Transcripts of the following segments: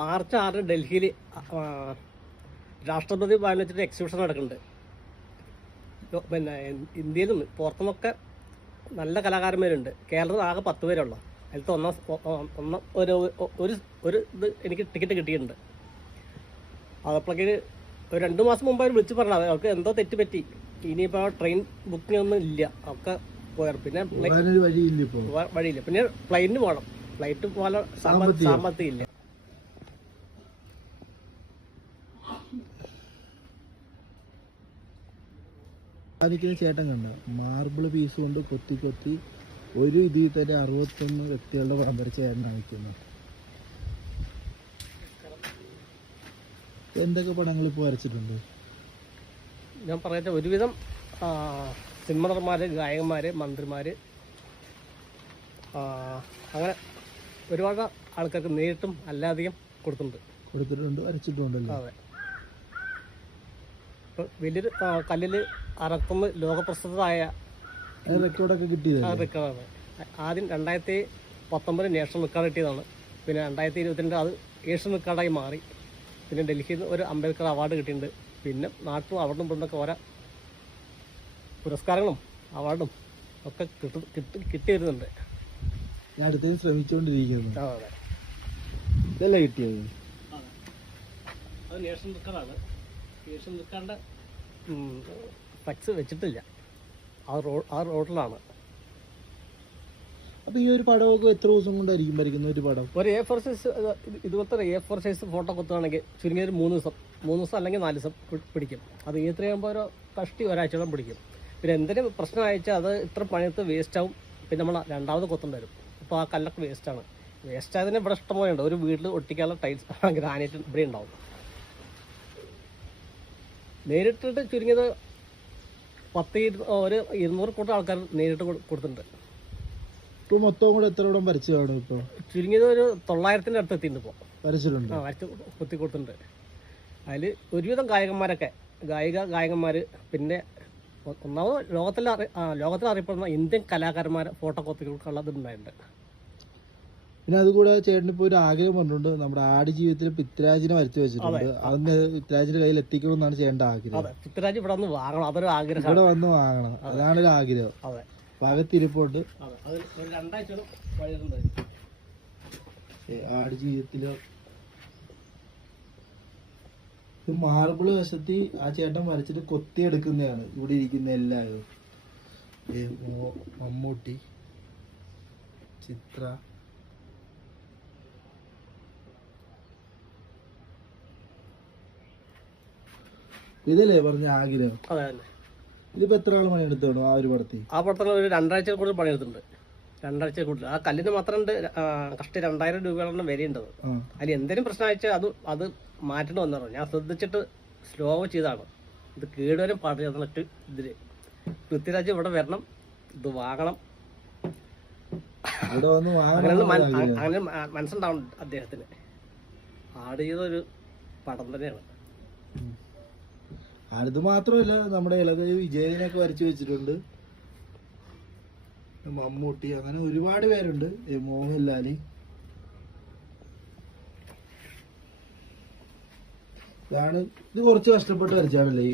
March ആറ് ഡൽഹിയിൽ രാഷ്ട്രപതി ഭവനിൽ വെച്ചിട്ട് എക്സിബിഷൻ നടക്കുന്നുണ്ട്. പിന്നെ ഇന്ത്യയിലും നിന്ന് പുറത്തുനിന്നൊക്കെ നല്ല കലാകാരന്മാരുണ്ട്. കേരളത്തിൽ ആകെ പത്ത് പേരുള്ള. അതിലത്തെ ഒന്നാം ഒന്നാം ഒരു ഒരു ഒരു ഇത് എനിക്ക് ടിക്കറ്റ് കിട്ടിയിട്ടുണ്ട്. അതപ്പോഴേക്ക് ഒരു രണ്ട് മാസം മുമ്പ് അവർ വിളിച്ച് പറഞ്ഞത് അവർക്ക് എന്തോ തെറ്റ് പറ്റി. ഇനിയിപ്പോൾ ട്രെയിൻ ബുക്കിംഗ് ഒന്നും ഇല്ല. ഒക്കെ പോയാൽ പിന്നെ വഴിയില്ല പിന്നെ പ്ലെയിനിന് പോകണം ഫ്ലൈറ്റ് പോലെ. സാമ്പത്തികം ഇല്ല. ആ നിൽക്കുന്ന ചേട്ടൻ കണ്ട. മാർബിൾ പീസ് കൊണ്ട് കൊത്തി കൊത്തി ഒരു ഇതിൽ തന്നെ അറുപത്തൊന്ന് വ്യക്തികളുടെ പടം ചേട്ടൻ എന്തൊക്കെ പടങ്ങൾ ഇപ്പോൾ വരച്ചിട്ടുണ്ട്? ഞാൻ പറയട്ടെ ഒരുവിധം സിനിമർമാർ ഗായകന്മാർ മന്ത്രിമാർ ഗായകന്മാര് മന്ത്രിമാര് ആ, അങ്ങനെ ഒരുപാട് ആൾക്കാർക്ക് നേരിട്ടും അല്ലാതെയും കൊടുത്തിട്ടുണ്ട്. കൊടുത്തിട്ടുണ്ട് വരച്ചിട്ടുണ്ടല്ലോ. അതെ. വലിയൊരു കല്ലിൽ അറക്കുന്ന ലോകപ്രസിദ്ധമായ റെക്കോർഡൊക്കെ കിട്ടിയത്? റെക്കോർഡാണ് ആദ്യം രണ്ടായിരത്തി പത്തൊമ്പത് നാഷണൽ റെക്കോർഡ് കിട്ടിയതാണ്. പിന്നെ രണ്ടായിരത്തി ഇരുപത്തിരണ്ട് അത് ഏഷ്യൻ റെക്കോർഡായി മാറി. പിന്നെ ഡൽഹിയിൽ നിന്ന് ഒരു അംബേദ്കർ അവാർഡ് കിട്ടിയിട്ടുണ്ട്. പിന്നെ നാട്ടിലും അവിടും ഇവിടുന്നൊക്കെ ഓരോ പുരസ്കാരങ്ങളും അവാർഡും ഒക്കെ കിട്ടു കിട്ടി കിട്ടി വരുന്നുണ്ട് ഞാൻ അടുത്തേക്ക് ശ്രമിച്ചുകൊണ്ടിരിക്കുന്നു. ഇതല്ല കിട്ടിയത്? അത്. നാഷണൽ റെക്കോർഡാണ് ഫ്ലക്സ് വെച്ചിട്ടില്ല. ആ റോഡ് ആ റോഡിലാണ് അപ്പൊ ഈ ഒരു പടമൊക്കെ എത്ര ദിവസം കൊണ്ടായിരിക്കും വരയ്ക്കുന്ന ഒരു പടം? ഒരു എ ഫോർ സൈസ് ഇതുപോലത്തെ എ ഫോർ സൈസ് ഫോട്ടോ കൊത്തുകയാണെങ്കിൽ ചുരുങ്ങിയ ഒരു മൂന്ന് ദിവസം മൂന്ന് ദിവസം അല്ലെങ്കിൽ നാല് ദിവസം പിടിക്കും. അത് ഇത്രയാകുമ്പോൾ ഓരോ കഷ്ടി ഒരാഴ്ചയോളം പിടിക്കും. പിന്നെ എന്തെങ്കിലും പ്രശ്നം അയച്ചാൽ അത് ഇത്ര പണിയത്ത് വേസ്റ്റ് ആവും. പിന്നെ നമ്മൾ രണ്ടാമത് കൊത്തേണ്ടി വരും. അപ്പോൾ ആ കല്ലൊക്കെ വേസ്റ്റാണ് വേസ്റ്റ് ആയതിന് ഇവിടെ ഇഷ്ടംപോലെ ഉണ്ട്. ഒരു വീട്ടിൽ ഒട്ടിക്കാനുള്ള ടൈൽസ് ഗ്രാനൈറ്റ് ഇവിടെ ഉണ്ടാവും. നേരിട്ടിട്ട് ചുരുങ്ങിയത് പത്ത് ഒരു ഇരുന്നൂറ് കൂട്ടം ആൾക്കാർ നേരിട്ട് കൊടുത്തിട്ടുണ്ട്. ഇപ്പൊ മൊത്തം കൂടെ എത്ര ഇടം വരച്ചു കാണും ഇപ്പൊ? ചുരുങ്ങിയത് ഒരു തൊള്ളായിരത്തിന്റെ അടുത്ത് എത്തിയിട്ടുണ്ട് ഇപ്പോൾ വരച്ചിട്ടുണ്ട്. ആ വരച്ച് കുത്തി കൊടുത്തിട്ടുണ്ട്. അതിൽ ഒരുവിധം ഗായകന്മാരൊക്കെ ഗായിക ഗായകന്മാർ പിന്നെ ഒന്നാമത് ലോകത്തിൽ ലോകത്തിൽ അറിയപ്പെടുന്ന ഇന്ത്യൻ കലാകാരന്മാരെ ഫോട്ടോ കോപ്പികൾക്കുള്ള ഇതുണ്ടായിട്ടുണ്ട് പിന്നെ അതുകൂടാതെ ചേട്ടൻ ഇപ്പൊ ഒരു ആഗ്രഹം പറഞ്ഞിട്ടുണ്ട്. നമ്മുടെ ആട് ജീവിതത്തിൽ പിത്രാജിനെ വരച്ചു വെച്ചിട്ടുണ്ട്. അതൊന്ന് പിത്രാജിന്റെ കയ്യിൽ എത്തിക്കണം എന്നാണ് ചെയ്യേണ്ട ആഗ്രഹം. പിത്രാജ് പൃഥ്വിരാജ് ഇവിടെ വന്ന് വാങ്ങണം. അതൊരു ആഗ്രഹം ഇവിടെ വന്ന് വാങ്ങണം. അതാണ് ഒരു ആഗ്രഹം. ഭാഗത്തിരിപ്പുണ്ട് വഴിയുണ്ട് ആട് ജീവിതത്തിൽ മാർബിൾ വശത്തി ആ ചേട്ടൻ വരച്ചിട്ട് കൊത്തിയെടുക്കുന്നതാണ്. ഇവിടെ ഇരിക്കുന്ന എല്ലാവരും. മമ്മൂട്ടി ചിത്ര ഇതല്ലേ പറഞ്ഞ ആഗ്രഹം? അതെ തന്നെ ഇതിപ്പോ എത്ര ആൾ പണിയെടുത്തു ആ ഒരു പടത്തിൽ? ആ പടത്തിൽ ഒരു രണ്ടാഴ്ച കൂടുതൽ പണിയെടുത്തിട്ടുണ്ട്. രണ്ടാഴ്ച കൂടുതൽ. ആ കല്ലിന് മാത്രം ഉണ്ട് കഷ്ടി രണ്ടായിരം രൂപയാണ് വിലയുണ്ടത്. ആ. അതിൽ എന്തെങ്കിലും പ്രശ്നം അയച്ചാൽ അത് അത് മാറ്റണം എന്ന് ഞാൻ ശ്രദ്ധിച്ചിട്ട് സ്ലോ ചെയ്താണ്. ഇത് കേടുവരും പാടില്ല എന്നിട്ട് ഇതിൽ. പൃഥ്വിരാജ് ഇവിടെ വരണം. ഇത് വാങ്ങണം. വാങ്ങണം അങ്ങനെ മനസ്സുണ്ടാവണം മനസ്സുണ്ടാവും അദ്ദേഹത്തിന്. ആട് ചെയ്തൊരു പടം തന്നെയാണ്. അത് മാത്രമല്ല നമ്മുടെ ഇളകൈ വിജയനൊക്കെ വരച്ചു വെച്ചിട്ടുണ്ട്. മമ്മൂട്ടി അങ്ങനെ ഒരുപാട് പേരുണ്ട്. മോഹൻലാൽ ഇതാണ് ഇത് കുറച്ച് കഷ്ടപ്പെട്ട് വരച്ചാണല്ലേ ഈ.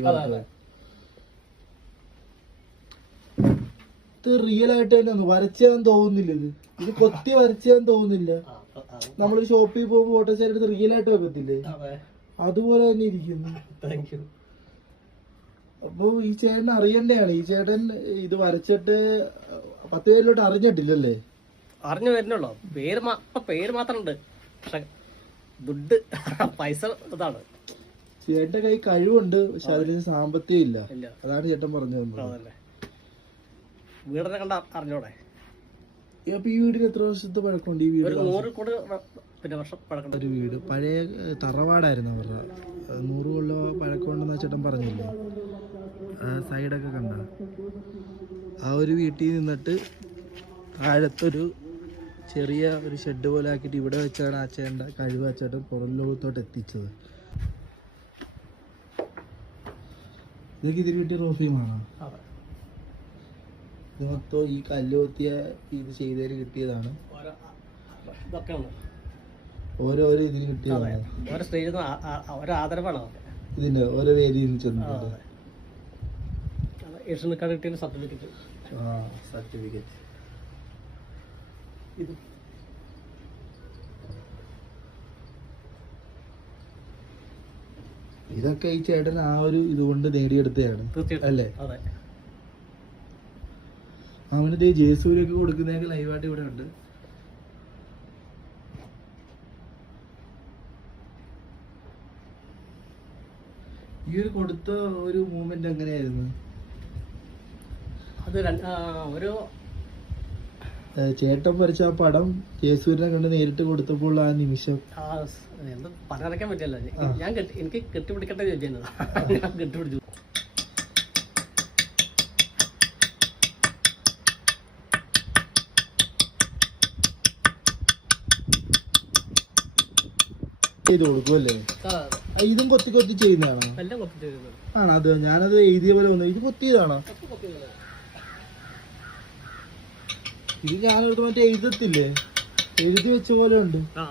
ഇത് റിയൽ ആയിട്ട് തന്നെ ഒന്ന് വരച്ചാന്ന് തോന്നുന്നില്ല ഇത്. ഇത് കൊത്തി വരച്ചാന്ന് തോന്നുന്നില്ല. നമ്മൾ ഷോപ്പിൽ പോകുമ്പോൾ ഫോട്ടോസ് എടുത്ത് റിയൽ ആയിട്ട് വെക്കത്തില്ലേ? അതെ. അതുപോലെ തന്നെ ഇരിക്കുന്നു. താങ്ക് യു അപ്പൊ ഈ ചേട്ടൻ അറിയണ്ടയാണ്. ഈ ചേട്ടൻ ഇത് വരച്ചിട്ട് പത്ത് പേരിലോട്ട് അറിഞ്ഞിട്ടില്ലല്ലേ? അറിഞ്ഞു വരുന്നുള്ളൂ. പേര് പേര് മാത്രം ഉണ്ട് പക്ഷെ ദുഡ് പൈസ ഇതാണ്. ചേട്ടന്റെ കൈ കഴിവുണ്ട് പക്ഷെ അതിന് സാമ്പത്തികം ഇല്ല. അതാണ് ചേട്ടൻ പറഞ്ഞു തന്നത് വീടിനെ കണ്ട അറിഞ്ഞോടെ? അപ്പൊ ഈ വീടിന് എത്ര വർഷത്തെ പഴക്കമുണ്ട്? ഈ വീട് നൂറ് കൂടെ പിന്നെ വർഷം പഴക്കം ഒരു വീട്. പഴയ തറവാടായിരുന്നു അവരുടെ. നൂറ് കൊല്ലം പഴക്കമുണ്ടെന്ന് ചേട്ടൻ പറഞ്ഞില്ലേ? സൈഡൊക്കെ കണ്ട? ആ ഒരു വീട്ടിൽ നിന്നിട്ട് താഴത്തൊരു ചെറിയ ഒരു ഷെഡ് പോലെ ആക്കിയിട്ട് ഇവിടെ വെച്ചാണ് ആ ചേട്ടന്റെ കഴിവ് ആ ചേട്ടൻ പുറം ലോകത്തോട്ട് എത്തിച്ചത്. ഇതൊക്കെ ഇതിന് കിട്ടിയ ട്രോഫിയുമാണോ അതെ. ഇത് മൊത്തം ഈ കല്ല് കൊത്തിയ ഇത് ചെയ്തതിന് കിട്ടിയതാണ്. ഓരോ ഇതൊക്കെയാണ് ഓരോ ഓരോ ഇതിന് കിട്ടിയതാണ്. ഇതിന്റെ ഓരോ വേദിയിൽ നിന്ന് ഏഷ്യൻ കാർഡ് കിട്ടിയ സർട്ടിഫിക്കറ്റ് സർട്ടിഫിക്കറ്റ്. ഇത്. ഇതൊക്കെ ഈ ചേട്ടൻ ആ ഒരു ഇതുകൊണ്ട് നേടിയെടുത്തതാണ് അല്ലേ? അതെ. അവന് ജേസൂരൊക്കെ കൊടുക്കുന്നതൊക്കെ ലൈവായിട്ട് ഇവിടെ ഉണ്ട്. ഈ ഒരു കൊടുത്ത ഒരു മൂമെന്റ് എങ്ങനെയായിരുന്നു? അത് ഒരു ചേട്ടൻ വരച്ച ആ പടം ജേസൂരിനെ കണ്ട് നേരിട്ട് കൊടുത്തപ്പോൾ ആ നിമിഷം. എന്ത് പറഞ്ഞറിയിക്കാൻ പറ്റില്ല ഞാൻ എനിക്ക് കെട്ടിപ്പിടിക്കട്ടെ ചോദിച്ചത് ഞാൻ കെട്ടിപ്പിടിച്ചു. ചെയ്ത് കൊടുക്കുമല്ലേ ഇതും കൊത്തി കൊത്തി ചെയ്യുന്നതാണോ? ആണോ? അത് ഞാനത് എഴുതിയ പോലെ വന്നു. ഇത് കൊത്തിയതാണോ ഒക്കെ കൊത്തി ചെയ്തത്. ഇത് ഞാനത് മറ്റേ എഴുതത്തില്ലേ? എഴുതി വെച്ച പോലെ ഉണ്ട്. ആ.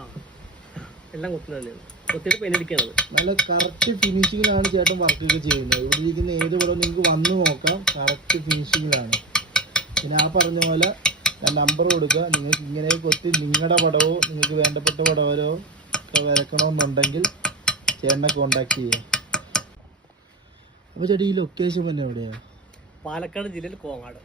എല്ലാം കൊത്തി കൊത്തിയിട്ട് പെയിനടിക്കാണത് നല്ല കറക്റ്റ് ഫിനിഷിങ്ങിലാണ് ചേട്ടൻ വർക്കൊക്കെ ചെയ്യുന്നത്. ഇവിടെ ഇരിക്കുന്ന ഏത് പടം നിങ്ങൾക്ക് വന്ന് നോക്കാം. കറക്റ്റ് ഫിനിഷിങ്ങിലാണ് പിന്നെ ആ പറഞ്ഞ പോലെ ഞാൻ നമ്പർ കൊടുക്കുക. നിങ്ങൾക്ക് ഇങ്ങനെ കൊത്തി നിങ്ങളുടെ പടവോ നിങ്ങൾക്ക് വേണ്ടപ്പെട്ട പടവരോ ഒക്കെ വരക്കണമെന്നുണ്ടെങ്കിൽ ചേട്ടനെ കോണ്ടാക്ട് ചെയ്യാം അപ്പോൾ ചേട്ടാ ഈ ലൊക്കേഷൻ തന്നെ എവിടെയാണ് പാലക്കാട് ജില്ലയിൽ കോങ്ങാട്.